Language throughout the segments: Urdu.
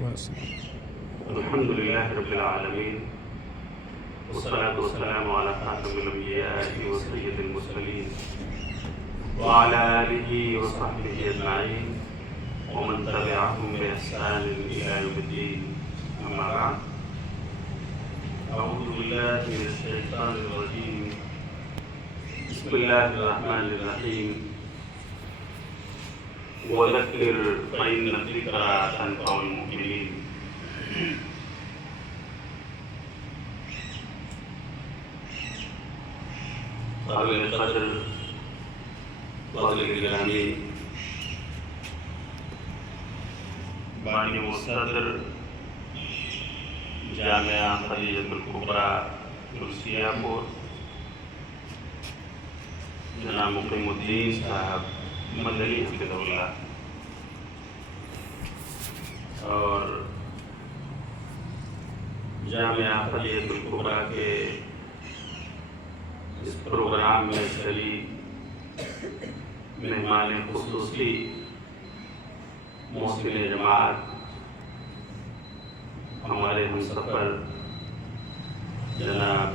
بس الحمد لله رب العالمين، والصلاة والسلام على خاتم الأنبياء وسيد المرسلين وعلى آله وصحبه أجمعين ومن تبعهم بإحسان إلى يوم الدين. أما بعد، أعوذ بالله من الشيطان الرجيم. بسم الله الرحمن الرحيم. وذكر فإن الذكرى تنفع المؤمنين. قابل قدر فضل گرامی بانی مصدر جامعہ خدیجۃ الکبریٰ تلسیہ پور جناب مقیم الدین صاحب مدنی حفظہ اللہ، اور جامعہ خدیجۃ الکبریٰ کے اس پروگرام میں شریک مہمان خصوصی محسن جماعت ہمارے ہم سفر جناب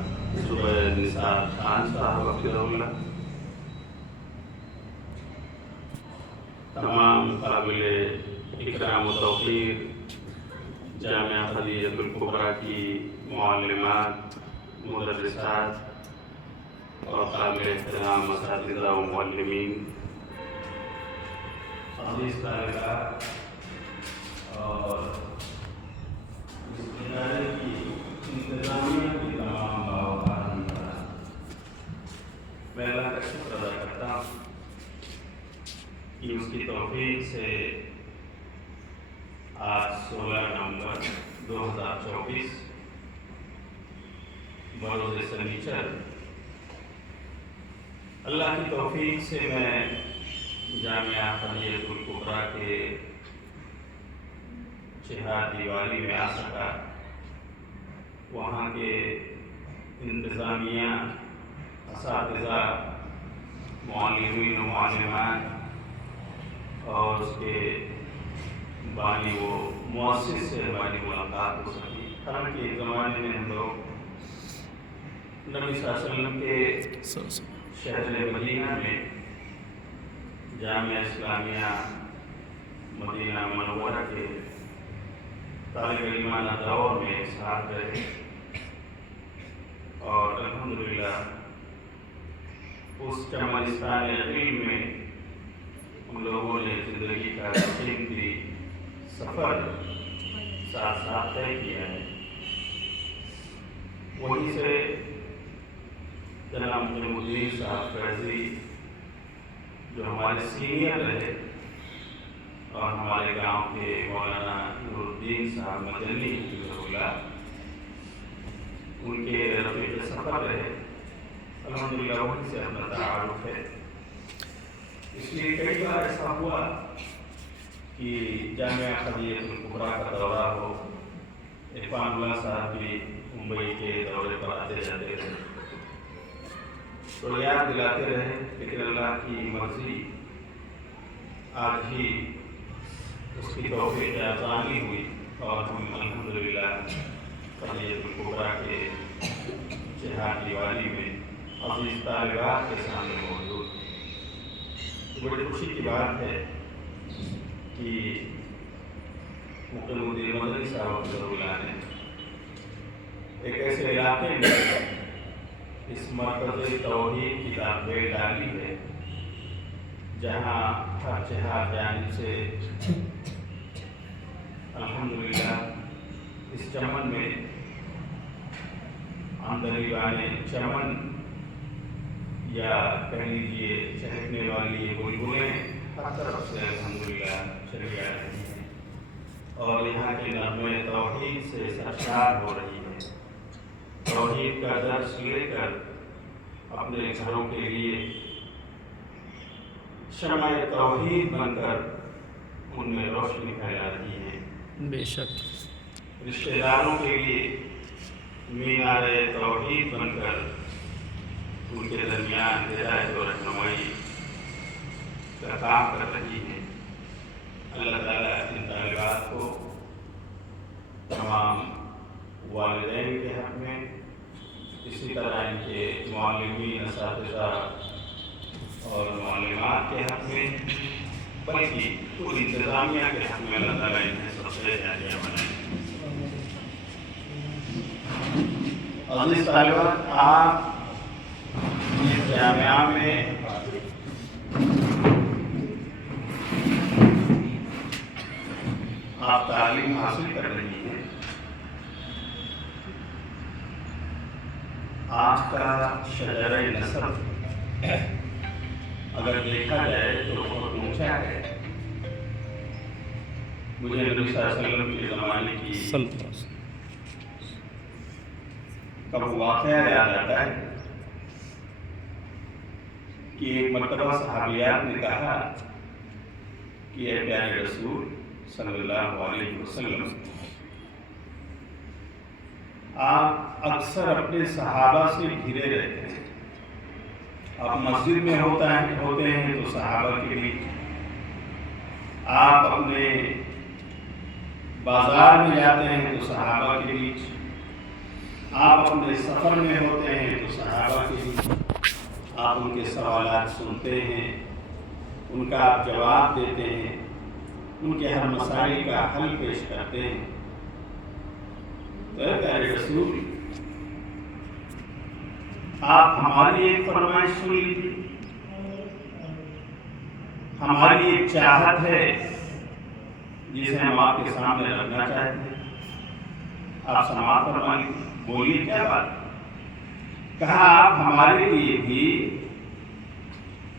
زبیر نثار خان صاحب حفظہ اللہ، تمام قابل اکرام و توقیر جامعہ خدیجۃ الکبریٰ کی معلمات، مدرسات اور قابل احترام اساتذہ و معلمین، عزیز طالبات اور اس ادارے کی انتظامیہ کی تمام باوقار افراد، میں اللہ کا شکر ادا کرتا ہوں کہ اس کی توفیق سے آج 16 نومبر 2024 بروز سنیچر اللہ کی توفیق سے میں جامعہ خدیجۃ الکبریٰ کے چہار دیواری میں آ سکا. وہاں کے انتظامیہ، اساتذہ، معلمین و معلمات اور اس کے بانی و مؤسس سے ہماری ملاقات ہو سکی. حالانکہ ایک زمانے میں ہم لوگ نبی صلی اللہ علیہ وسلم کے شہر مدینہ میں جامعہ اسلامیہ مدینہ منورہ کے طالب علمانہ دور میں ایک ساتھ رہے، اور الحمدللہ اس چمنستان علم میں ہم لوگوں نے زندگی کا قیمتی سفر ساتھ ساتھ طے کیا ہے. وہیں سے جناب مقیم الدین صاحب فیضی جو ہمارے سینئر رہے اور ہمارے گاؤں کے مولانا نور الدین صاحب مدنی حفظہ اللہ، ان کے رفیق سفر رہے. الحمدللہ وہیں سے اپنا تعارف ہے. اس لیے کئی بار ایسا ہوا کہ جامعہ خدیجۃ الکبریٰ کا دورہ ہو، عرفان اللہ صاحب بھی ممبئی کے دورے پر آتے جاتے رہے تو یاد دلاتے رہے. لیکن اللہ کی مرضی آج ہی اس کی توفیق آسانی ہوئی اور ہم الحمدللہ خدیجۃ الکبریٰ کے چہار دیواری میں عزیز طالبات کے سامنے موجود. بڑی خوشی کی بات ہے کہ مقیم الدین مدنی صاحب حفظہ اللہ نے ایک ایسے علاقے میں اس مرکز توحید کی تابع ڈالی ہے جہاں ہر چہار جانب سے الحمدللہ اس چمن میں آمدنی والے چمن یا کہہ لیجیے چہکنے والی یہ بلبلیں ہر طرف سے الحمدللہ چلی آ رہی ہیں اور یہاں کے نغمے توحید سے سرشار ہو رہی ہے. توحید کا درس لے کر اپنے گھروں کے لیے شمع توحید بن کر ان میں روشنی پھیلا رہی ہیں. بے شک رشتہ داروں کے لیے مینار توحید بن کر ان کے درمیان ہدایت و رہنمائی کا کام کر رہی ہیں. اللہ تعالیٰ ان طالبات کو معلمین، اساتذہ اور معلمات کے حق میں بلکہ پوری انتظامیہ کے حق میں اللہ تعالیٰ انہیں سب سے جاریہ بنائے۔ عزیز طالبات، آپ اس جامعہ میں آپ تعلیم حاصل کر رہی ہیں۔ آپ کا شجرہ نسب اگر دیکھا جائے تو بہت اونچا ہے۔ مجھے نبی صلی اللہ علیہ وسلم کے زمانے کی کب واقعہ یاد آتا ہے کہ ایک مرتبہ صحابیات نے کہا کہ اے پیارے رسول صلی اللہ علیہ وسلم، آپ اکثر اپنے صحابہ سے گھرے رہتے ہیں۔ آپ مسجد میں ہوتے ہیں تو صحابہ کے بیچ، آپ اپنے بازار میں جاتے ہیں تو صحابہ کے بیچ، آپ اپنے سفر میں ہوتے ہیں تو صحابہ کے بیچ، آپ ان کے سوالات سنتے ہیں، ان کا آپ جواب دیتے ہیں، ان کے ہر مسائل کا حل پیش کرتے ہیں۔ تو اے پیارے رسول، آپ ہماری ایک فرمائش سن لیجیے، ہماری ایک چاہت ہے جسے ہم آپ کے سامنے رکھنا چاہتے ہیں، آپ سماعت فرما لیجیے، بولیے کیا بات۔ کہا آپ ہمارے لیے بھی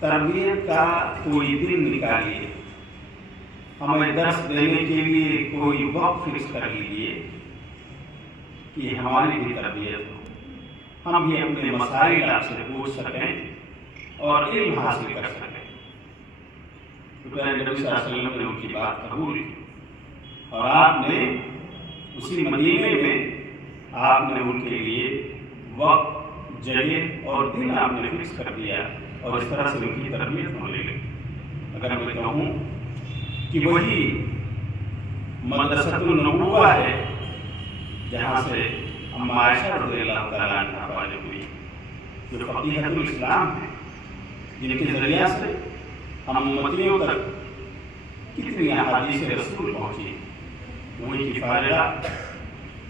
تربیت کا کوئی دن نکالیے، ہمیں درس دینے کے لیے کوئی وقت فکس کر لیجیے کہ ہماری بھی تربیت ہو، ہم بھی اپنے مسائل آپ سے پوچھ سکیں اور علم حاصل کر سکیں۔ تو پیارے نبی صلی اللہ علیہ وسلم نے ان کی بات قبول کی اور آپ نے اسی مدینے میں آپ نے ان کے لیے وقت، جگہ اور دن آپ نے فکس کر دیا اور اس طرح سے ان کی تربیت ہونے لگی۔ اگر میں کہوں کہ وہی مدرسۃ النبوہ ہے جہاں سے اما عائشہ رضی اللہ تعالیٰ عنہا فارغ ہوئی، جو فقیہۃ الاسلام ہے، جن کے ذریعہ سے ہم امتیوں تک کتنی احادیث رسول پہنچی۔ وہیں کی فارغہ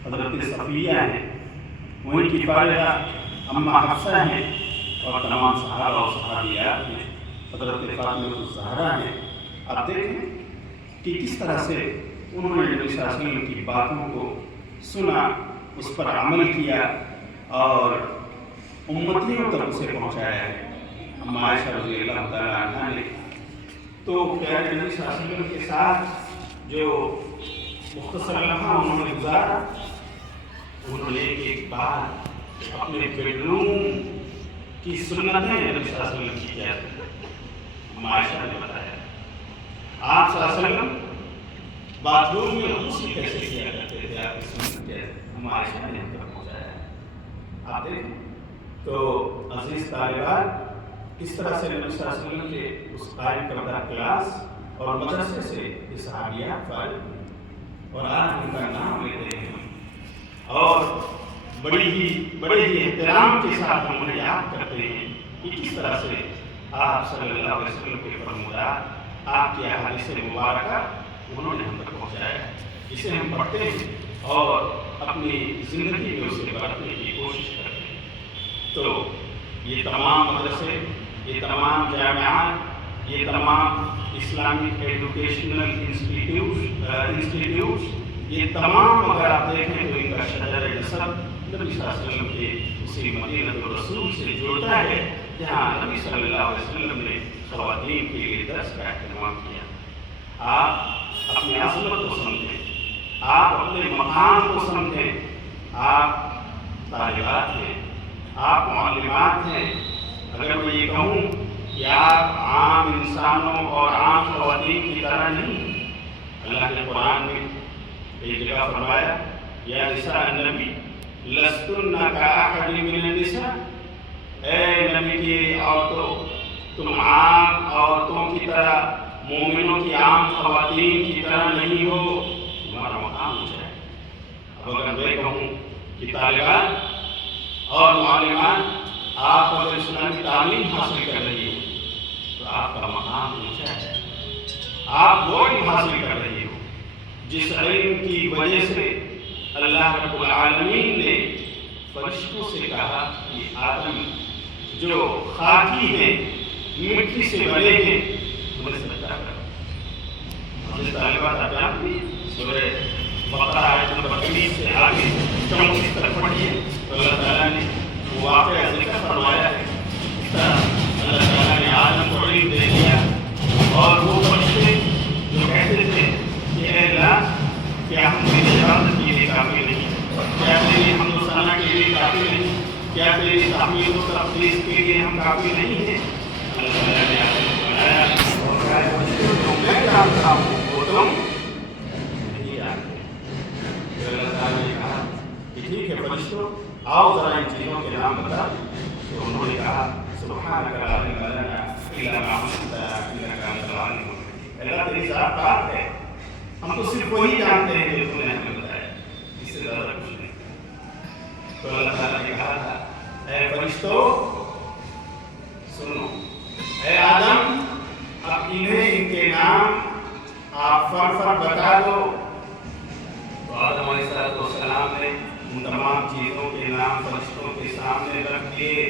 حضرت صفیہ ہیں، وہیں کی فارغہ اما حفصہ ہیں، اور تمام صحابہ و صحابیات ہیں، حضرت فاطمہ الزہرا ہیں۔ آپ دیکھیں کہ کس طرح سے انہوں نے نبی صلی اللہ علیہ وسلم کی باتوں کو سنا، اس پر عمل کیا اور امتیوں تک اسے پہنچایا ہے۔ اما عائشہ رضی اللہ تعالیٰ عنہا نے تو پیارے نبی صلی اللہ علیہ وسلم کے ساتھ جو مختصر لمحہ انہوں نے گزارا، انہوں نے ایک بار اپنے بیڈ روم کی سنتیں نبی صلی اللہ علیہ وسلم کی کیا تھی، اما عائشہ نے بتایا۔ آپ صلی اللہ علیہ وسلم باتھ روم میں غسل کیسے کیا کرتے تھے، آپ کی سنت کیا ہے، اما عائشہ نے ہم تک پہنچایا۔ آپ دیکھیں تو عزیز طالبات، اس طرح سے نبی صلی اللہ علیہ وسلم کے اس قائم کردہ کلاس اور مدرسے سے یہ صحابیات فارغ ہوئے اور آج ان کا نام لیتے ہیں اور بڑے ہی احترام کے ساتھ ہم انہیں یاد کرتے ہیں کہ کس طرح سے آپ صلی اللہ علیہ وسلم کے فرمودات، آپ کی احادیث مبارکہ انہوں نے ہم تک پہنچایا، جسے ہم پڑھتے ہیں اور اپنی زندگی میں اسے برتنے کی کوشش کرتے ہیں۔ تو یہ تمام مدرسے، یہ تمام جامعات، یہ تمام اسلامک ایجوکیشنل انسٹیٹیوٹس، یہ تمام اگر آپ دیکھیں تو ان کا شجرہ نسب نبی صلی اللہ علیہ وسلم کے اسی مدینہ الرسول سے جڑتا ہے، جہاں نبی صلی اللہ علیہ وسلم نے خواتین کے لیے درس کا اہتمام کیا۔ آپ اپنی عظمت کو سمجھیں، آپ اپنے مقام کو سمجھیں، آپ طالبات ہیں، آپ معلمات ہیں۔ اگر میں یہ کہوں کہ آپ عام انسانوں اور عام خواتین کی طرح نہیں، اللہ نے قرآن میں ایک جگہ فرمایا، یا نساء النبی لستن کاحد من النساء، اے نبی کی عورتوں، تم عام عورتوں کی طرح، مومنوں کی عام خواتین کی طرح نہیں ہو، تمہارا مقام اونچا ہے۔ اب اگر میں کہوں کہ طالبات اور معلمات آپ اگر اسلامی تعلیم حاصل کر رہی ہو تو آپ کا مقام اونچا ہے. آپ وہ علم حاصل کر رہی ہو جس علم کی وجہ سے اللہ رب العالمین نے فرشتوں سے کہا کہ آدم جو خاکی ہیں، مٹی سے بنے ہیں، انہیں سجدہ کرو. جس طالبات آپ جانتے ہیں سورہ بقرہ آیت نمبر 20 سے آگے 34 تک پڑھیے تو اللہ تعالیٰ نے وہ واقعہ ذکر فرمایا ہے. اس طرح اللہ تعالیٰ نے آدم کو علم دے دیا اور وہ فرشتے جو کہتے تھے کہ اے اللہ کیا ہم تیری عبادت کے لیے کافی نہیں، کیا تیری حمد و ثنا کے لیے کافی نہیں، کیا تیری تحمید و تقدیس کے لیے ہم کافی نہیں ہیں. اللہ تعالیٰ نے آدم کو بنایا اور کہا جو میں جانتا ہوں وہ تم نہیں جانتے. پھر اللہ تعالیٰ نے کہا کہ ٹھیک ہے فرشتوں آؤ ذرا ان چیزوں کے نام بتا. تو انہوں نے کہا سبحانک لا علم لنا الا ما علمتنا انک انت العلیم الحکیم. اللہ تیری ذات پاک ہے، ہم تو صرف وہی جانتے ہیں جو تم نے ہمیں بتایا، اس سے زیادہ کچھ نہیں. تو اللہ تعالیٰ نے کہا تھا اے فرشتوں سنو، اے آدم اب انہیں ان کے نام آپ فر بتا دو. تو آدم علیہ السلام نے ان تمام چیزوں کے نام فرشتوں کے سامنے رکھ دیے.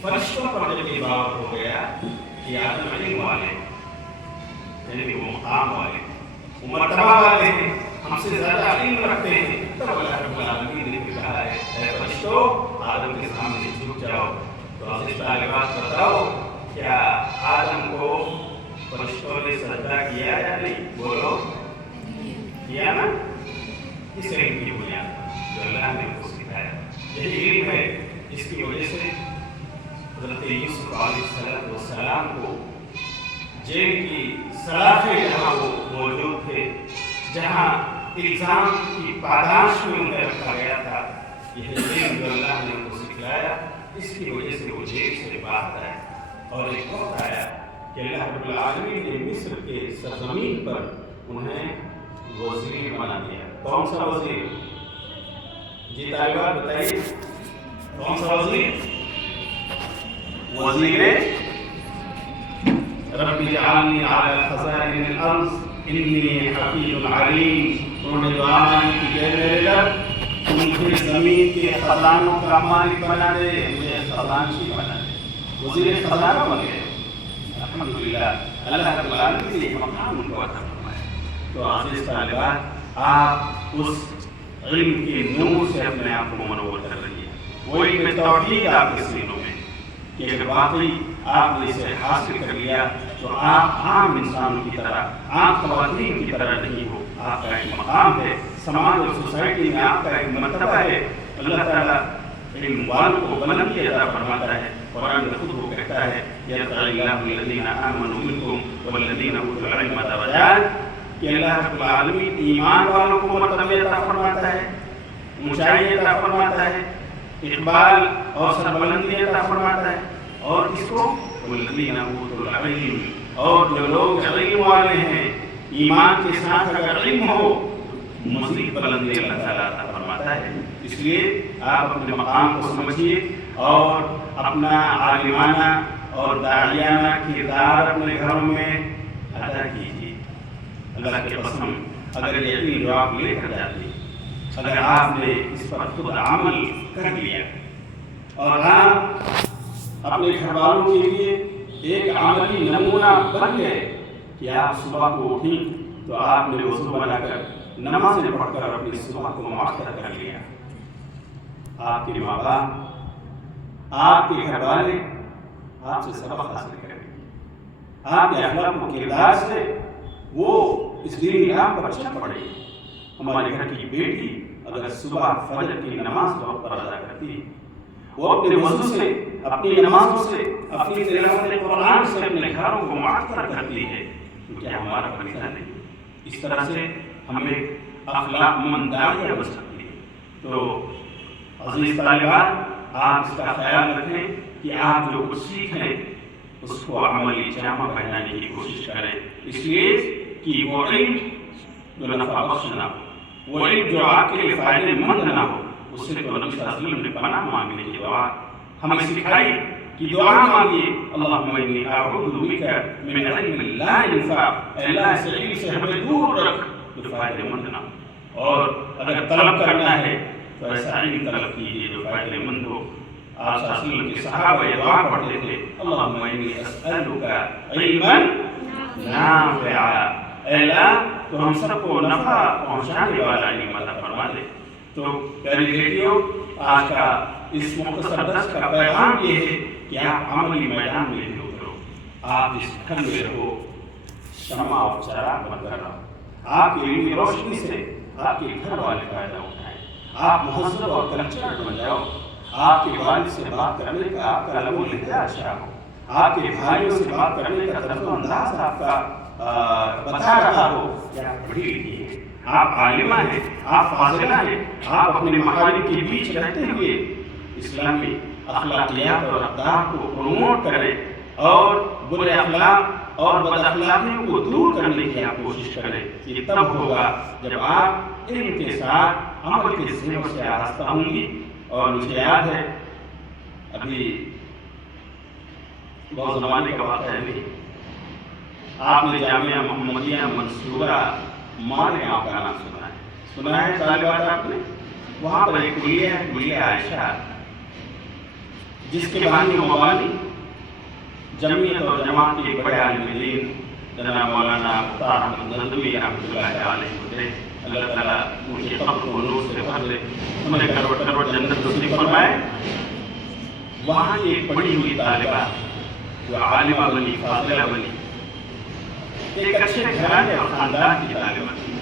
فرشتوں پر جب یہ بات ہو گیا کہ آدم علم والے یعنی وہ مقام والے وہ مرتبہ والے ہیں، ہم سے زیادہ علم رکھتے ہیں، تب اللہ رب العالمین نے کہا ہے اے فرشتوں آدم کے سامنے جھک جاؤ. تو عزیز طالبات بتاؤ کیا آدم کو فرشتوں نے سجدہ کیا یا نہیں؟ بولو کیا نا؟ اس علم کی بنیاد جو اللہ نے ان کو سکھایا، یہی علم ہے جس کی وجہ سے حضرت یوسف علیہ السلام کو جیل کی سلاخیں جہاں وہ موجود تھے، جہاں الزام کی پاداش میں انہیں رکھا گیا تھا، یہ علم جو اللہ نے ان کو سکھلایا اس کی وجہ سے وہ جیل سے باہر آئے. اور ایک وقت آیا کہ اللہ رب العالمین نے مصر کے سرزمین پر انہیں وزیر بنا دیا. کون سا وزیر؟ جی طالبات بتائیے کون سا وزیر؟ وزیر رب اجعلنی علی خزائن الارض انی حفیظ علیم. انہوں نے دعا مانگی کہ اے میرے رب مجھے زمین کے خزانوں کا مالک بنا دے، مجھے خزانچی بنا دے. وزیر خزانہ بن گئے. الحمدللہ اللہ رب العالمین نے مقام ان کو عطا فرمایا. تو عزیز طالبات آپ اس علم کے نور سے اپنے آپ کو منور کر رہی ہیں. وہ علم توحید آپ کے سینوں میں کہ اگر واقعی آپ نے اسے حاصل کر لیا تو آپ عام انسانوں کی طرح، عام خواتین کی طرح نہیں ہو. آپ کا ایک مقام ہے سماج اور سوسائٹی میں، آپ کا ایک مرتبہ ہے. اللہ تعالیٰ علم والوں کو بلندی عطا فرماتا ہے. قرآن میں خود وہ کہتا ہے یرفع اللہ الذین آمنوا منکم والذین اوتوا العلم درجات، کہ اللہ رب العالمین ایمان والوں کو مرتبہ عطا فرماتا ہے، اونچائی عطا فرماتا ہے، اقبال اور سربلندی عطا فرماتا ہے. اور اس کو والذین اوتوا العلم، اور جو لوگ علم والے ہیں ایمان کے ساتھ اگر علم ہو مزید بلندی اللہ تعالیٰ عطا فرماتا ہے. اس لیے آپ اپنے مقام کو سمجھیے اور اپنا عالمانہ اور داعیانہ کردار اپنے گھروں میں ادا کیجیے. اللہ کی قسم اگر یقین جو آپ لے کر جاتے، اگر آپ نے اس پر خود عمل کر لیا اور آپ اپنے گھر والوں کے لیے ایک عملی نمونہ بن گئے کہ آپ صبح کو اٹھیں تو آپ نے وضو بنا کر نمازیں پڑھ کر اپنی صبح کو مؤخر کر لیا. آپ کے ماں باپ، آپ کے گھر والے آپ سے سبق حاصل کریں. آپ کے اخلاق و کردار سے وہ اس دینی راہ پر چل پڑے. ہمارے گھر کی بیٹی اگر صبح فجر کی نماز وقت پر ادا کرتی، وہ اپنے وضو سے، اپنی نمازوں سے، اپنی تلاوت قرآن سے اپنے گھروں کو معطر کرتی ہے تو کیا ہمارا فریضہ نہیں؟ اس طرح سے ہم ایک اخلاق مند داعیہ بن سکتے ہیں. تو عزیز طالبات آپ اس کا خیال رکھیں کہ آپ جو کچھ سیکھیں اس کو عملی جامہ پہنانے کی کوشش کریں، اس لیے کہ وہ علم جو نفع بخش نہ ہو، وہ علم جو آپ کے لیے فائدے مند نہ ہو، اس سے تو نبی صلی اللہ علیہ وسلم نے پناہ مانگنے کی دعا ہمیں سکھائی کہ دعا مانگیے اللہم انی اعوذ بک من علم لا ينفع، اے اللہ اس علم سے ہمیں دور رکھ جو فائدہ مند نہ ہو، اور اگر طلب کرنا ہے تو ایسا علم طلب کیجیے جو فائدہ مند ہو۔ آپ صلی اللہ علیہ وسلم کے صحابہ یہ دعا پڑھتے تھے اللہم انی اسألک علما نافعا، اے اللہ تو ہم سب کو نفع پہنچانے والا علم عطا فرما دے۔ تو پیاری بیٹیوں، آج کا اس مختصر درس کا پیغام یہ ہے کہ آپ عملی میدان میں بھی اترو، آپ اس گھر میں رہو، شمع اور چراغ مت کرو، آپ کی علمی روشنی سے آپ کے گھر والے فائدہ اٹھائیں، آپ مہذب اور کلچر بن جاؤ، آپ کے والد سے بات کرنے کا آپ کا لب و لہجہ اچھا ہو، آپ کے بھائیوں سے بات کرنے کا طرز و انداز آپ کا بتا رہا ہو کہ آپ پڑھی لکھی ہیں، آپ عالمہ ہیں، آپ فاضلہ ہیں، آپ اپنے محارم کے بیچ رہتے ہوئے اسلامی اخلاقیات اور اقدار کو پروموٹ کریں اور برے اخلاق اور بد اخلاقیوں کو دور کرنے کی آپ کوشش کریں۔ یہ تب ہوگا جب آپ علم کے ساتھ عمل کے زیور سے آراستہ ہوں گی۔ اور مجھے یاد ہے ابھی بہت زمانے کا بات ہے نہیں، آپ نے جامعہ محمدیہ منصورہ مالیگاؤں کا نام سنا ہے طالبات آپ نے؟ وہاں پر ایک کلیہ ہے، کلیہ عائشہ، جس کے بانی و مبانی جمعیت اور جماعت کے بڑے عالم دین جناب مولانا مختار احمد ندوی رحمۃ اللہ علیہ ہوتے، اللہ تعالیٰ ان کے قبر کو نور سے بھر دے، انہیں کروڑ جنت نصیب فرمائے۔ وہاں کی ایک پڑھی ہوئی طالبہ جو عالمہ بنی، فاضلہ بنی، ایک اچھے گھرانے اور خاندان کی طالبہ تھی،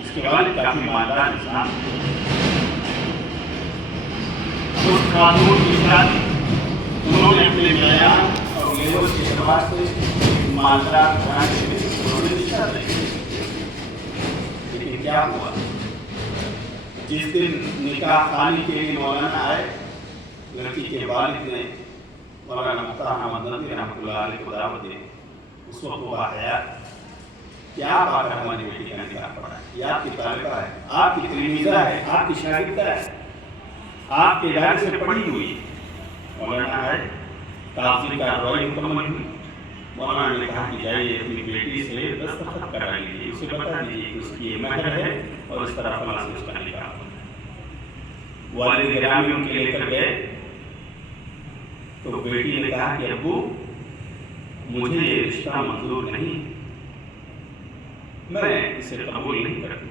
اس کے والد کافی مالدار انسان تھے۔ اس خاتون کی شادی انہوں نے اپنے معیار اور لیول کے اعتبار سے مالدار گھرانے سے انہوں نے رشتہ طے کیا، لیکن کیا ہوا، جس دن نکاح خوانی کے لیے مولانا آئے، لڑکی کے والد نے مولانا مختار احمد ندوی رحمۃ اللہ علیہ کو دعوت دی۔ اس وقت وہ حیات کہ آپ آ کر ہماری بیٹی کا نکاح پڑھائیں، یہ آپ کی طالبہ ہے، آپ کی تلمیذہ ہے، آپ کی شاگردہ ہے، آپ کے ادارے سے پڑھی ہوئی۔ مولانا آئے، کاغذی کارروائی مکمل ہوئی، مولانا نے کہا کہ جائیے اپنی بیٹی سے دستخط کرا لیجیے، اسے بتا دیجیے کہ اس کی یہ مہر ہے اور اس طرح فلاں سے اس کا نکاح ہونا ہے۔ والد گرامی ان کے لے کر گئے تو بیٹی نے کہا کہ ابو مجھے یہ رشتہ منظور نہیں، میں اسے قبول نہیں کرتی۔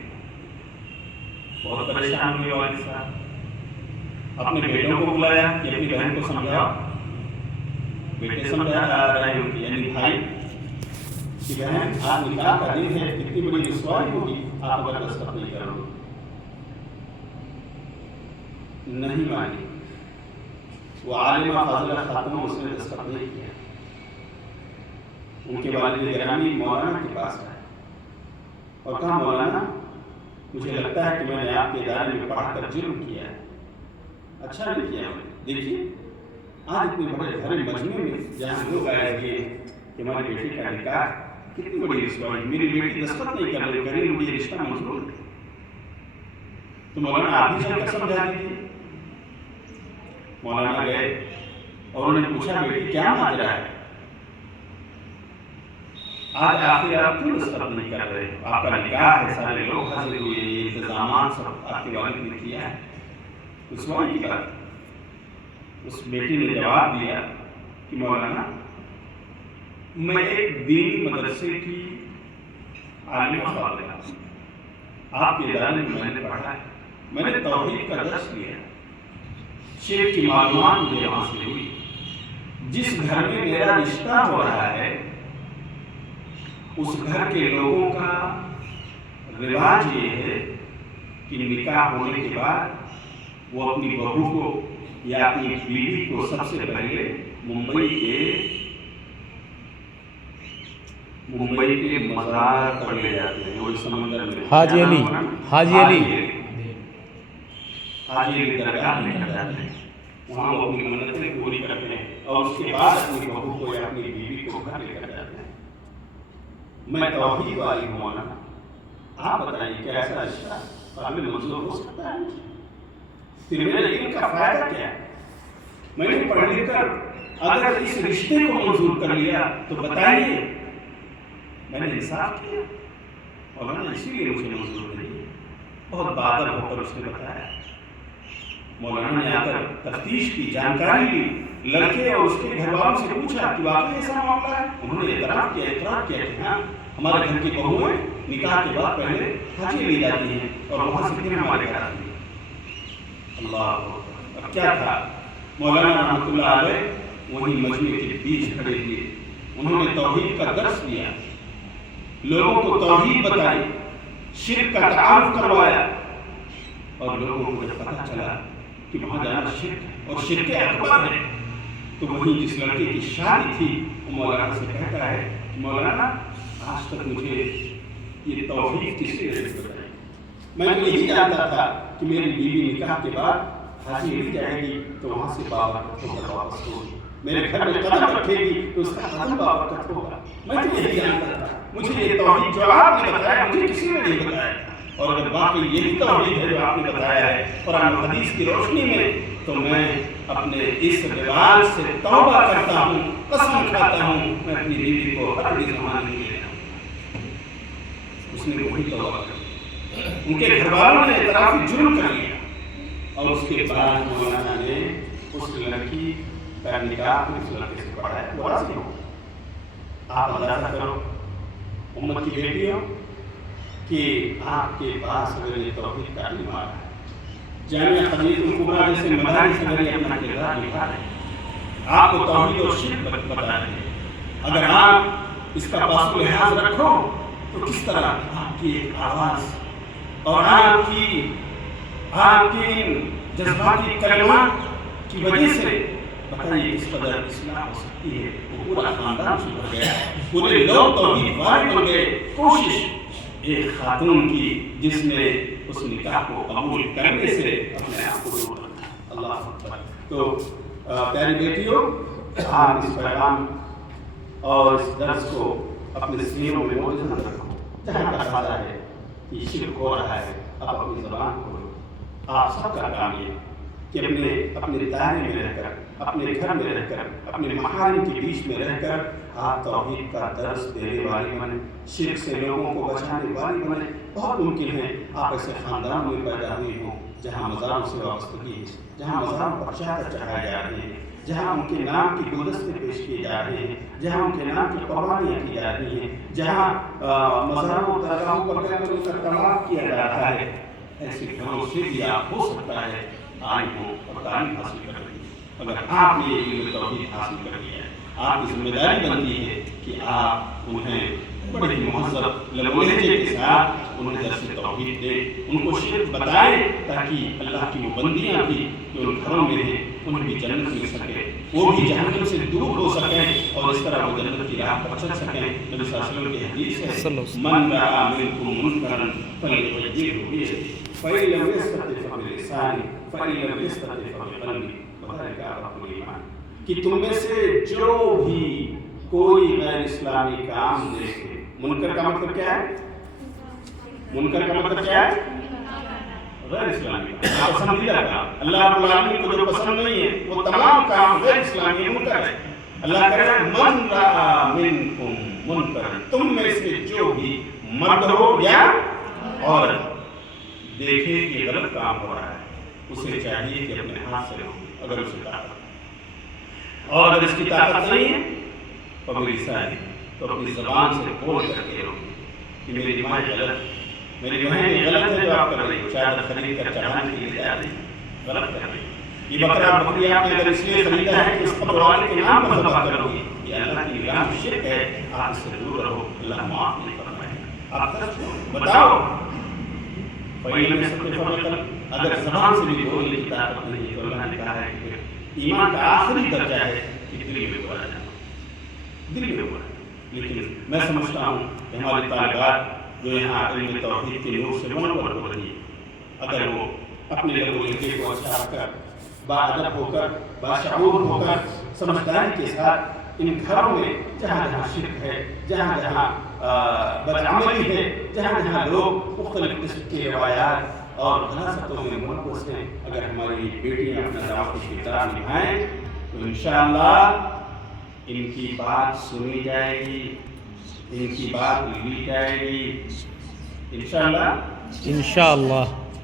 بہت پریشان ہوئے والد صاحب، اپنے بیٹوں کو بلایا کہ اپنی بہن کو سمجھاؤ۔ بیٹے سمجھا رہے ہیں کہ یعنی بھائی کہ بہن آج نکاح کا دن ہے، کتنی بڑی رسوائی ہوگی آپ اگر دستخط نہیں کرو۔ نہیں مانی، وہ عالمہ فاضلہ خاتون، اس نے دستخط نہیں کیا۔ ان کے والد گرامی مولانا کے پاس آئے اور کہا مولانا مجھے لگتا ہے کہ میں نے آپ کے ادارے میں پڑھ کر جرم کیا ہے، اچھا نہیں کیا میں نے۔ دیکھیے آج اتنے بڑے بھرے مجمع میں جہاں لوگ آئے ہوئے کہ ہماری بیٹی کا نکاح، کتنی بڑی رسوائی، میری بیٹی دستخط نہیں کر رہی، کہہ رہی مجھے رشتہ منظور ہے، تو مولانا آپ ہی جا کر سمجھا دیجیے۔ مولانا گئے اور انہوں نے پوچھا بیٹی کیا ماجرا ہے، آج آخر آپ کیوں دستخط نہیں کر رہے، آپ کا نکاح ہے، سارے لوگ حاضر ہوئے، یہ انتظامات سب آپ کے والد نے کیا ہے، رسوائی کی بات۔ اس بیٹی نے جواب دیا کہ مولانا میں ایک دینی مدرسے کی عالمہ فاضلہ ہوں، آپ کے ادارے میں میں نے پڑھا ہے، میں نے توحید کا درس لیا، شیخ کی معلومات مجھے حاصل ہوئی، جس گھر میں میرا رشتہ ہو رہا ہے اس گھر کے لوگوں کا رواج یہ ہے کہ نکاح ہونے کے بعد وہ اپنی بہو کو یا اپنی بیوی کو سب سے پہلے ممبئی کے مزار پر لے جاتے ہیں، وہ سمندر میں حاجی علی درگاہ لے کر جاتے ہیں، وہاں وہ اپنی منتیں پوری کرتے ہیں اور اس کے بعد اپنی بہو کو یا اپنی بیوی کو گھر لے کر جاتے ہیں۔ میں توحید والی ہوں مولانا، آپ بتائیے کہ ایسا رشتہ قابل منظور ہو سکتا ہے؟ پھر میرے علم کا فائدہ کیا ہے؟ میں نے پڑھ لکھ کر اگر اس رشتے کو منظور کر لیا تو بتائیے میں نے انصاف کیا؟ مولانا اسی لیے مجھے منظور نہیں. بہت بادر ہو کر اس نے بتایا. مولانا نے آ کر تفتیش کی، جانکاری لی، لڑکے اور اس کے گھر والوں سے پوچھا کہ واقعی ایسا معاملہ ہے. انہوں نے اعتراف کیا کہ ہاں ہمارے گھر کی بہویں نکاح کے بعد پہلے حاجی لی جاتی ہیں اور وہاں سے پھر ہمارے گھر آتی ہیں. اللہ اب کیا تھا؟ مولانا رحمۃ اللہ علیہ وہی مجمع کے بیچ کھڑے ہوئے. انہوں نے توحید کا درس دیا، لوگوں کو توحید بتائی، شرک کا تعارف کروایا، اور لوگوں کو جب پتہ چلا کہ وہاں جانا شرک اور شرک اکبر ہے تو وہیں جس لڑکے کی شادی تھی وہ مولانا سے کہتا ہے کہ مولانا آج تک مجھے یہ توحید کس نے بتائی؟ میں تو یہی جانتا تھا کہ میری بیوی نکاح کے بعد حاجی مل جائے گی تو وہاں سے بابا کٹ ہوگا، واپس ہوگی، میرے گھر میں قدم رکھے گی تو اس کا قدم بابا کٹ ہوگا. میں تو یہی جانتا تھا. مجھے یہ توحید جو آپ نے بتایا مجھے کسی نے نہیں بتایا. اور اگر واقعی یہی توحید ہے جو آپ نے بتایا ہے قرآن و حدیث کی روشنی میں، تو میں اپنے اس رواج سے توبہ کرتا ہوں، قسم کھاتا ہوں میں اپنی بیوی کو ہرگز زمانے نہیں لینا. اس نے وہی توبہ کی. ان کے گھر والوں نے اعتراف جرم کر لیا اور اس کے بعد مولانا نے اس لڑکی کا نکاح اس لڑکے سے پڑھایا. وہ راضی ہو. آپ اندازہ کرو امت کی بیٹیوں کہ آپ کے پاس اگر یہ توحید کا علم آ رہا ہے، جامعہ خدیجہ الکبریٰ جیسے مدارس اگر یہ اپنا کردار نبھا رہے ہیں، آپ کو توحید اور شرک بتا رہے ہیں، اگر آپ اس کا پاس و لحاظ رکھو تو کس طرح آپ کی ایک آواز اور آپ کی جذباتی کلمات کی وجہ سے بتائیے کس قدر اصلاح ہو سکتی ہے. وہ پورا خاندان سدھر گیا، پورے لوگ توحید والے بن گئے. کوشش ایک خاتون کی جس نے اس نکاح کو قبول کرنے سے اپنے آپ کو دور رکھا. اللہ اکبر. تو پیاری بیٹیوں، آپ اس پیغام اور اس درس کو اپنے سینوں میں موجود رکھو. جہاں تقاضا ہے کہ شرک ہو رہا ہے، آپ اپنی زبان کھولو. آپ سب کا کام یہ کہ اپنے دائرے میں رہ کر، اپنے گھر میں رہ کر، اپنے محارم کے بیچ میں رہ کر آپ توحید کا درس دینے والے بنیں، شرک سے لوگوں کو بچانے والے بنیں. بہت ممکن ہے آپ ایسے خاندان میں پیدا ہوئے ہوں جہاں مزاروں سے وابستگی ہے، جہاں مزاروں پر چادر چڑھائے جا رہے ہیں، جہاں ان کے نام کی گلدستے پیش کیے جا رہے ہیں، جہاں ان کے نام کی قربانیاں کی جا رہی ہیں، جہاں مزاروں درگاہوں پر ان کا طواف کیا جا رہا ہے. ایسے گھروں سے بھی آپ ہو سکتا ہے عالم ہوں اور تعلیم حاصل کر رہی ہے. اگر آپ نے علم توحید حاصل کر لیا ہے، آپ کی ذمہ داری بنتی ہے کہ آپ انہیں بڑے مہذب لہجے کے ساتھ انہیں درس توحید دیں، ان کو شرک بتائیں تاکہ اللہ کی وہ بندیاں بھی جو ان گھروں میں ہیں انہیں بھی جنت مل سکے، وہ بھی جہنم سے دور ہو سکیں اور اس طرح وہ جنت کی راہ پر چل سکیں. نبی صلی اللہ علیہ وسلم کی حدیث ہے من رأى منکم منکرا فلیغیرہ بیدہ فإن لم يستطع فبلسانہ فإن لم يستطع فبقلبہ وذلک اضعف الایمان. کہ تم میں سے جو بھی کوئی غیر اسلامی کام دیکھے، منکر کا مطلب کیا ہے؟ منکر کا مطلب کیا ہے؟ غیر اسلامی کام، پسندیدہ کام. اللہ رب العالمین کو جو پسند نہیں ہے وہ تمام کام غیر اسلامی منکر ہے. اللہ کہہ رہا ہے من رأى منکم منکرا، تم میں سے جو بھی مرد ہو یا عورت دیکھے کہ غلط کام ہو رہا ہے، اسے چاہیے کہ اپنے ہاتھ سے روکے اگر اسے طاقت، اور اگر اس کی طاقت نہیں ہے فبلسانہ، تو اپنی زبان سے بول کر کے روکے کہ میری ماں غلط، میری بہن غلط ہے جو آپ کر رہی ہو، چادر خرید کر چڑھانے کے لیے جا رہی ہے، غلط کر رہی ہے. یہ بکرا بکری آپ نے اگر اس لیے خریدا ہے کہ اس قبر والے کے نام پر ذبح کرو گی، یہ اللہ کی نگاہ میں شرک ہے. آپ اس سے دور رہو، اللہ معاف نہیں فرمائے گا. آپ سچ بتاؤ. فإن لم يستطع فبقلبہ، اگر زبان سے بھی بولنے کی طاقت نہیں تو اللہ نے کہا ہے کہ ایمان کا آخری درجہ ہے کہ دل میں بولا جانا، دل میں بولا. لیکن میں سمجھتا ہوں کہ ہماری طالبات جو یہاں علم توحید کے نور سے منور ہو رہی ہے، اگر وہ اپنے لب و لہجے کو اچھا کر، باادب ہو کر، باشعور ہو کر، سمجھداری کے ساتھ ان گھروں میں جہاں جہاں شرک ہے، جہاں جہاں بدعملی ہے، جہاں جہاں لوگ مختلف قسم کی روایات اور غلاظتوں میں ملوث ہیں، اگر ہماری بیٹیاں اپنا دعوتی کردار نبھائیں تو انشاءاللہ ان کی بات سنی جائے گی، ان کی بات لی جائے گی انشاءاللہ۔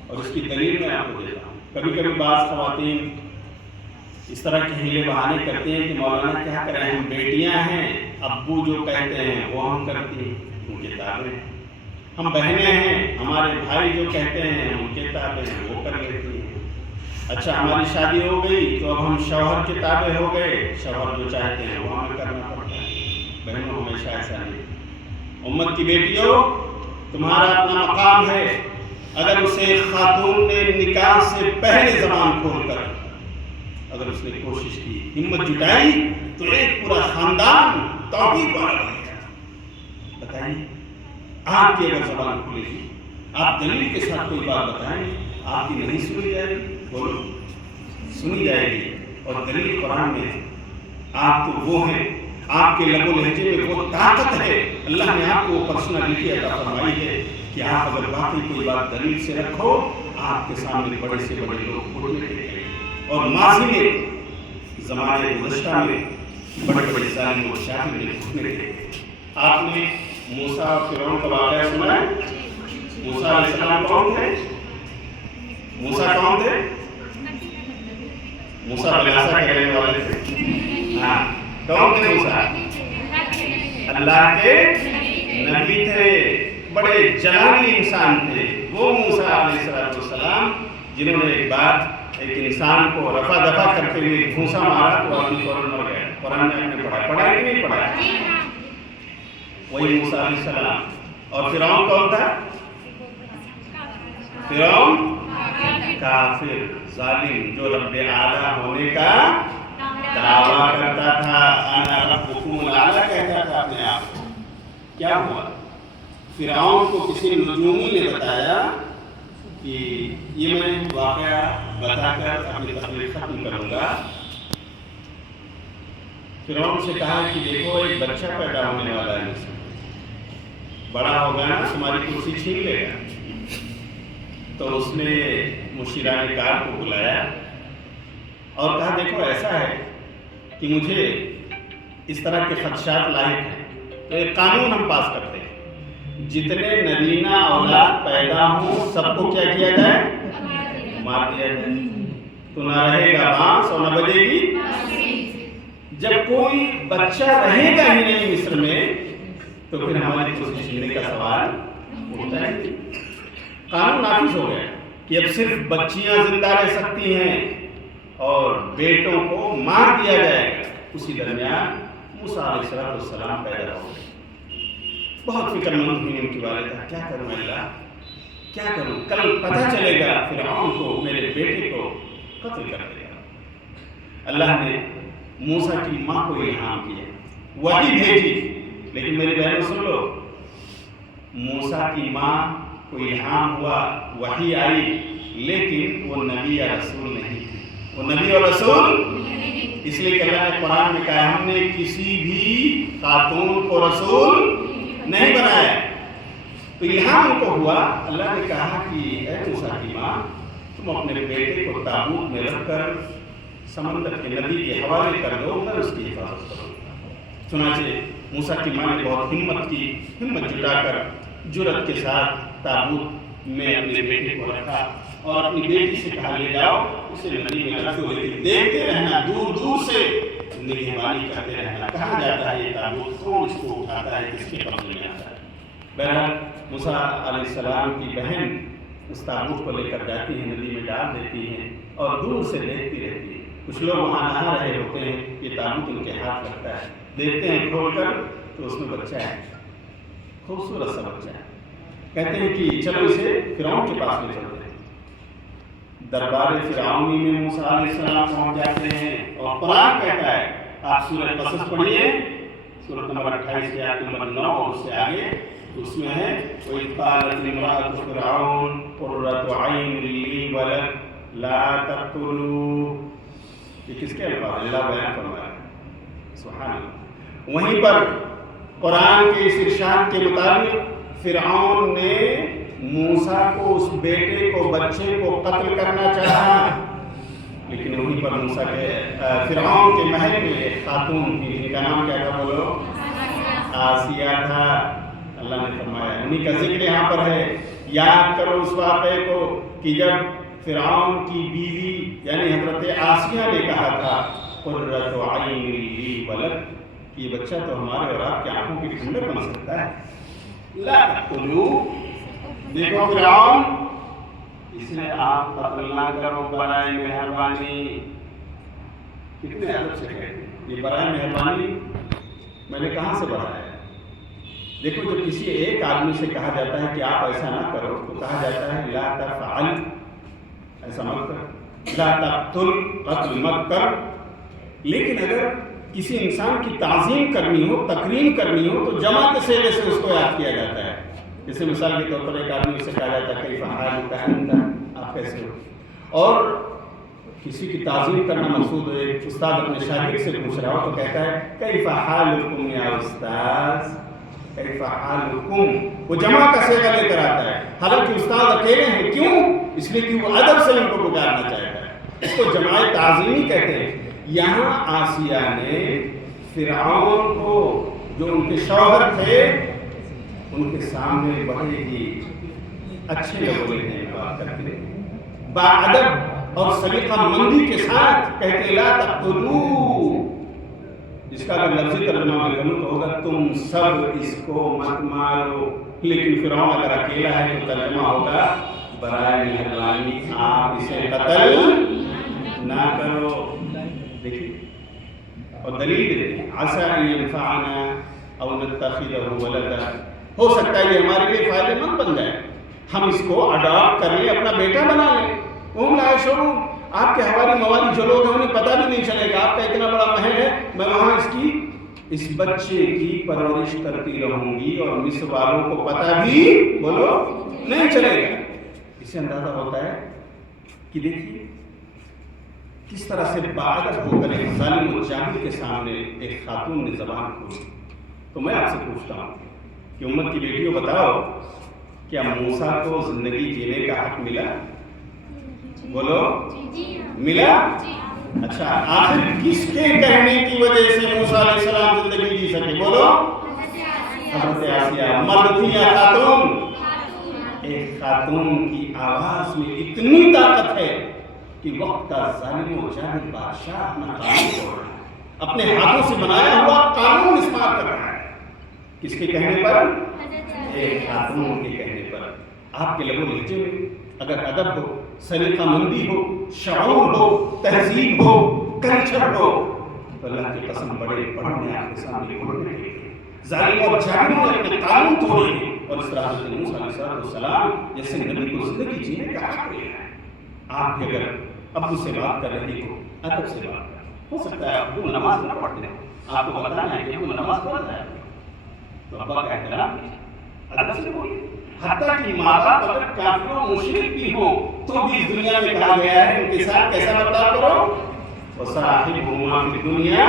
اور اس کی دلیل میں آپ کو دیتا ہوں۔ کبھی کبھی بعض خواتین اس طرح کے حیلے بہانے کرتے ہیں کہ مولانا کیا کریں، ہم بیٹیاں ہیں، ابو جو کہتے ہیں وہ ہم کرتی ہیں، ان کے تابع ہیں، ہم بہنیں ہیں، ہمارے بھائی جو کہتے ہیں ان کے تابع ہیں، وہ کر لیتی ہیں۔ اچھا ہماری شادی ہو گئی تو اب ہم شوہر کے تابع ہو گئے، شوہر جو چاہتے ہیں وہ ہمیں کرنا پڑتا ہے۔ بہنوں ہمیشہ ایسا نہیں۔ امت کی بیٹیوں، تمہارا اپنا مقام ہے۔ اگر اسے خاتون نے نکاح سے پہلے زبان کھول کر اگر اس نے کوشش کی، ہمت جٹائی، تو ایک پورا خاندان توحید والا بن گیا۔ بتائیے، آپ کی اگر زبان کھلے گی، آپ دلیل کے ساتھ کوئی بات بتائیں، آپ کی نہیں سنی جائے گی؟ بولو، سنی جائے گی۔ اور دلیل قرآن میں ہے۔ آپ تو وہ ہیں، آپ کے لب و لہجے میں وہ طاقت ہے، اللہ نے آپ کو پرسنالٹی عطا فرمائی ہے کہ آپ اگر واقعی کوئی بات دلیل سے رکھو، آپ کے سامنے بڑے سے بڑے لوگ گھٹنے ٹیکیں گے۔ اور ماضی میں، زمانے گزشتہ میں بڑے بڑے ظالم اور شاہد نے گھٹنے ٹیکے۔ آپ نے موسیٰ اور فرعون کا واقعہ سنا ہے؟ موسیٰ علیہ السلام کون تھے؟ موسیٰ کون تھے؟ موسیٰ بلاسا کے رہنے والے تھے۔ ہاں، کون تھے موسیٰ؟ اللہ کے نبی تھے، بڑے جلالی انسان تھے وہ موسیٰ علیہ السلام، جنہوں نے ایک بار ایک انسان کو رفع دفع کرتے ہوئے گھونسا مارا تو آدمی فوراً مر گیا۔ قرآن میں آپ نے پڑھا ہے کہ نہیں پڑھا ہے؟ وہی موسیٰ علیہ السلام۔ اور فرعون کون تھا؟ فرعون کافر، ظالم، جو رب اعلیٰ ہونے کا دعویٰ کرتا تھا، انا ربکم الاعلیٰ کہتا تھا اپنے آپ کو۔ کیا ہوا؟ فرعون کو کسی نجومی نے بتایا کہ یہ میں واقعہ بتا کر اپنی تقریر ختم کروں گا۔ فرعون سے کہا کہ دیکھو ایک بچہ پیدا ہونے والا ہے، بڑا ہوگا نا تمہاری کرسی چھین لے گا۔ تو اس نے مشیران کار کو بلایا اور کہا دیکھو ایسا ہے کہ مجھے اس طرح کے خدشات لاحق ہیں، تو ایک قانون ہم پاس کرتے ہیں، جتنے نرینہ اولاد پیدا ہوں سب کو کیا کیا جائے؟ مار دیا جائے۔ تو نہ رہے گا بانس اور نہ بجے گی۔ جب کوئی بچہ رہے گا ہی نہیں مصر میں تو پھر ہماری کرسی چھیننے کا سوال اٹھتا ہے۔ قانون نافذ ہو گیا کہ اب صرف بچیاں زندہ رہ سکتی ہیں اور بیٹوں کو مار دیا جائے گا۔ اسی درمیان موسیٰ علیہ السلام پیدا ہو گئے۔ بہت فکر مند ہوئی ان کی والدہ، کیا کروں اللہ، کیا کروں، کل پتہ چلے گا فرعون کو میرے بیٹے کو قتل کر دے گا۔ اللہ نے موسیٰ کی ماں کو الہام کیا، وحی بھیجی۔ لیکن میری بہنوں سن لو، موسیٰ کی ماں کو الہام ہوا، وحی آئی، لیکن وہ نبی یا رسول نہیں تھی۔ وہ نبی اور رسول اس لیے کہ اللہ نے قرآن میں کہا ہم نے کسی بھی خاتون کو رسول نہیں بنایا۔ تو الہام ان کو ہوا، اللہ نے کہا کہ اے موسیٰ کی ماں، تم اپنے بیٹے کو تابوت میں رکھ کر سمندر کے ندی کے حوالے کر دو، میں اس کی حفاظت کروں گا۔ چنانچہ موسیٰ کی ماں نے بہت ہمت کی، ہمت جٹا کر جرأت کے ساتھ تابوت میں اپنے بیٹے کو رکھا اور اپنی بیٹی سے کہا لے جاؤ اسے ندی میں رکھ دو، لیکن دیکھتے رہنا، دور دور سے نگہبانی کرتے رہنا، کہاں جاتا ہے یہ تابوت، کون اس کو اٹھاتا ہے، کس کے قبضے میں آتا ہے۔ بہرحال موسیٰ علیہ السلام کی بہن اس تابوت کو لے کر جاتی ہیں، ندی میں ڈال دیتی ہیں اور دور سے دیکھتی رہتی ہے۔ کچھ لوگ وہاں نہا رہے ہوتے ہیں، یہ تابوت ان کے ہاتھ لگتا ہے، دیکھتے ہیں کھول کر تو اس میں بچہ ہے، خوبصورت سا بچہ ہے۔ کہتے ہیں کہ چلو اسے فرعون کے پاس لے چلتے ہیں۔ دربار فرعونی میں موسیٰ علیہ السلام پہنچ جاتے ہیں اور قرآن کہتا ہے، آپ سورہ قصص پڑھیے، سورۃ نمبر 28 سے آیت نمبر 9 اور اس سے آگے، اس میں ہے وَإِذْ قَالَتِ امْرَأَتُ فِرْعَوْنَ قُرَّةُ عَيْنٍ لِّي وَلَكَ لَا تَقْتُلُوهُ۔ یہ کس کے الفاظ ہیں؟ اللہ بیان فرما رہا ہے، سبحان اللہ۔ وہیں پر قرآن کے اس ارشاد کے مطابق فرعون نے موسیٰ کو، اس بیٹے کو، بچے کو قتل کرنا چاہا، لیکن وہیں پر موسیٰ کے فرعون کے محل میں ایک خاتون تھی، جن کا نام کیا تھا بولو؟ آسیہ تھا۔ اللہ نے فرمایا انہیں کا ذکر یہاں پر ہے، یاد کرو اس واقعے کو کہ جب فرعون کی بیوی یعنی حضرت آسیہ نے کہا تھا قرۃ عین لی ولک، یہ بچہ تو ہمارے اور آپ کی آنکھوں کی ٹھنڈک بن سکتا ہے، لا تقتلوہ۔ دیکھو فرعون، اسے آپ قتل نہ کرو برائے مہربانی، کتنے ادب سے کہتے ہیں یہ برائے مہربانی میں نے کہاں سے بڑھایا ہے؟ دیکھو جب کسی ایک آدمی سے کہا جاتا ہے کہ آپ ایسا نہ کرو تو کہا جاتا ہے لا تفعل، ایسا مت کر، لا تقتل، قتل مت کر۔ لیکن اگر کسی انسان کی تعظیم کرنی ہو، تکریم کرنی ہو تو جمع کے صیغے سے اس کو یاد کیا جاتا ہے۔ جیسے مثال کے طور پر ایک آدمی سے کہا جاتا ہے کیف حالک انت، آپ کیسے ہو؟ اور کسی کی تعظیم کرنا مقصود ہے، استاد اپنے شاگرد سے پوچھ رہا ہو تو کہتا ہے کیف حالکم یا استاذ، کیف حالکم، وہ جمع کا صیغہ لے کر آتا ہے، حالانکہ استاد اکیلے ہیں، کیوں؟ اس لیے کہ وہ ادب سے ان کو پکارنا چاہتا ہے، اس کو جمع تعظیمی کہتے ہیں۔ یہاں آسیہ نے فرعون کو جو ان کے شوہر تھے ان کے سامنے بڑے ہی اچھے لوگوں نے بات کرتے باادب اور سلیقہ مندی کے ساتھ کہتے لا تقتلوہ، جس کا اگر لفظی ترجمہ میں کروں تو ہوگا تم سب اس کو مت مارو، لیکن فرعون اگر اکیلا ہے تو ترجمہ ہوگا برائے مہربانی آپ اسے قتل نہ کرو۔ دیکھیے اور دلیل دیتے ہیں عسى ان ينفعنا او نتخذه ولدا، ہو سکتا ہے یہ ہمارے لیے فائدہ مند بن جائے، ہم اس کو اڈاپٹ کر لیں، اپنا بیٹا بنا لیں۔ ہم لا يشعرون، آپ کے حوالی موالی جو لوگ ہیں انہیں پتہ بھی نہیں چلے گا، آپ کا اتنا بڑا محل ہے، میں وہاں اس بچے کی پرورش کرتی رہوں گی اور مصر والوں کو پتہ بھی بولو نہیں چلے گا۔ اس سے اندازہ ہوتا ہے کہ دیکھیے کس طرح سے باادب ہو کر ایک ظالم و جاہل کے سامنے ایک خاتون نے زبان کھولی۔ تو میں آپ سے پوچھتا ہوں کہ امت کی بیٹیوں بتاؤ کیا موسیٰ کو زندگی جینے کا حق ملا؟ بولو ملا؟ اچھا آخر کس کے کہنے کی وجہ سے موسیٰ علیہ السلام زندگی جی سکے؟ بولو حضرت آسیہ مرد تھی یا خاتون؟ ایک خاتون کی آواز میں اتنی طاقت ہے کہ وقت کا ظالم و جاہل بادشاہ اپنا قانون توڑ رہا ہے، اپنے ہاتھوں سے بنایا ہوا قانون مسمار کر رہا ہے۔ کس کے کہنے پر؟ ایک خاتون کے کہنے پر۔ آپ کے لب و لہجے میں اگر ادب ہو، سلیقہ مندی ہو، شعور ہو، تہذیب ہو، کلچر ہو تو اللہ کی قسم بڑے پڑھنے آپ کے سامنے کھولنے کے ظالم اور جاہلوں نے اپنے قانون توڑے ہیں، اور اس طرح حضرت موسیٰ علیہ السلام جیسے نبی کو زندگی جینے کا حق دیا ہے۔ آپ کے اگر ابو سے بات کر رہی ہو ادب سے بات کر، ہو سکتا ہے ابو نماز نہ پڑھتے ہیں، آپ کو بتانا ہے کہ ابو نماز پڑھتا ہے تو ابا کا احترام ادب سے بولیے۔ حتیٰ کہ ماں باپ اگر کافر و مشرک بھی ہوں تو بھی اس دنیا میں کہا گیا ہے ان کے ساتھ کیسا برتاؤ کرو، وَصَاحِبْهُمَا فِي الدُّنْيَا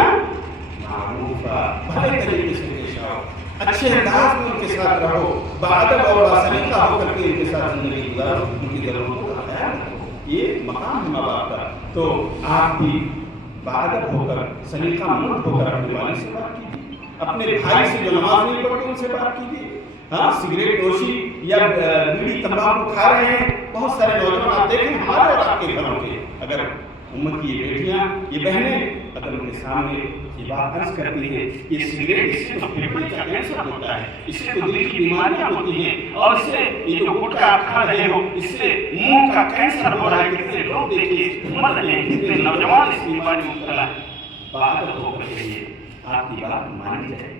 مَعْرُوفًا، بھلے طریقے سے پیش آؤ، اچھے انداز میں ان کے ساتھ رہو، باادب اور باسلیقہ ہو کر کے ان کے ساتھ زندگی گزارو، ان کی ضرورتوں کا خیال رکھو۔ یہ مقام ہے ماں باپ کا، تو آپ بھی باادب ہو کر سلیقہ مند ہو کر اپنے والد سے بات کیجیے، اپنے بھائی سے جو نماز نہیں پڑھتے ان سے بات کیجیے۔ ہاں سگریٹ نوشی یا بیڑی تمباکو کھا رہے ہیں بہت سارے نوجوان آپ دیکھیں ہمارے اور آپ کے گھروں کے، اگر امت کی یہ بیٹیاں یہ بہنیں اگر ان کے سامنے یہ بات عرض کرتی ہیں کہ سگریٹ اس سے تو پھیپھڑے کا کینسر ہوتا ہے، اس سے تو دل کی بیماریاں ہوتی ہیں، اور اس سے یہ جو گٹکا آپ کھا رہے ہو اس سے منہ کا کینسر ہو رہا ہے، کتنے لوگ دیکھیے مر رہے ہیں، کتنے نوجوان اس بیماری میں مبتلا ہیں، باادب ہو کر کے آپ کی بات مانی جائے،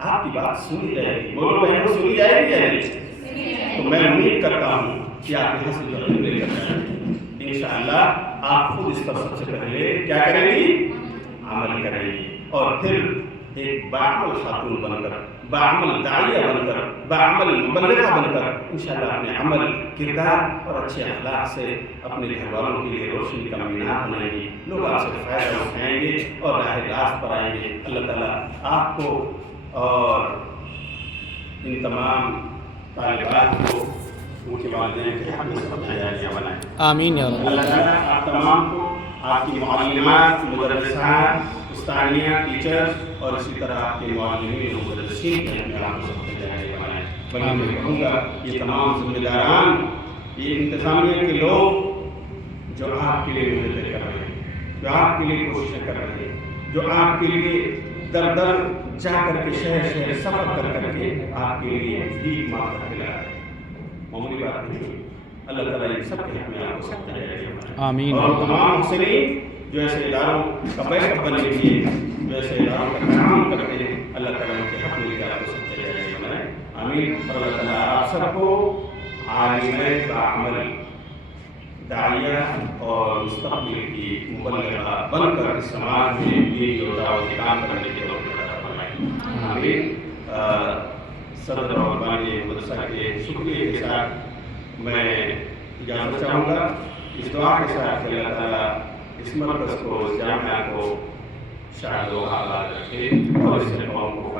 آپ کی بات سنی جائے گی، بولو بہنوں سنی جائے گی یا نہیں؟ تو میں امید کرتا ہوں کہ آپ یہاں سے جو لے کر جائیں انشاءاللہ آپ خود اس پر سب سے پہلے کیا کریں گی؟ عمل کریں گی، اور پھر ایک باعمل خاتون بن کر، باعمل داعیہ بن کر، باعمل مبلغہ بن کر انشاءاللہ اپنے عمل، کردار اور اچھے اخلاق سے اپنے گھر والوں کے لیے روشنی کا مینار بنائیں گی، لوگ آپ سے فائدہ اٹھائیں گے اور راہ راست پر آئیں گے۔ اللہ تعالیٰ آپ کو اور ان تمام طالبات کو ان کے والدین کے حق میں سب جاریہ بنائیں۔ آمین یا رب۔ اللہ تعالیٰ آپ تمام کو آپ کی معلمات، مدرسات، استانیہ، ٹیچرز اور اسی طرح آپ کے معلمین و مدرسین کے اپنے آپ کو سب سے جائے بنائیں. بلکہ میں کہوں گا یہ تمام ذمہ داران، یہ انتظامیہ کے لوگ جو آپ کے لیے محنتیں کر رہے ہیں، جو آپ کے لیے کوششیں کر رہے ہیں، جو آپ کے لیے در در جا کر کے شہر شہر سفر کر کر کے آپ کے لیے بھیک مانگ کر کے لا رہے ہیں، معمولی بات نہیں. اللہ تعالیٰ ان سب کے حق میں آپ کو سب سے جائے آمین. اور تمام محسنین جو ایسے اداروں کا بیک اپ بنے ہوئے ہیں، جو ایسے اداروں کا قیام کرتے ہیں، اللہ تعالیٰ ان کے حق میں بھی آپ کو سب سے جائے بنائے. آمین. اور اللہ تعالیٰ آپ سب کو عالم باعمل، داعیہ اور مستقبل کی مبلغہ بن کر اس سماج میں دین اور دعوت کام کرنے کی توفیق عطا فرمائے. آمین. صدر اور بانی مدرسہ کے شکریہ کے ساتھ میں اجازت چاہوں گا، اس دعا کے ساتھ کہ اللہ تعالیٰ اس مرکز کو، اس جامعہ کو شاد و آباد رکھے اور اس قوم کو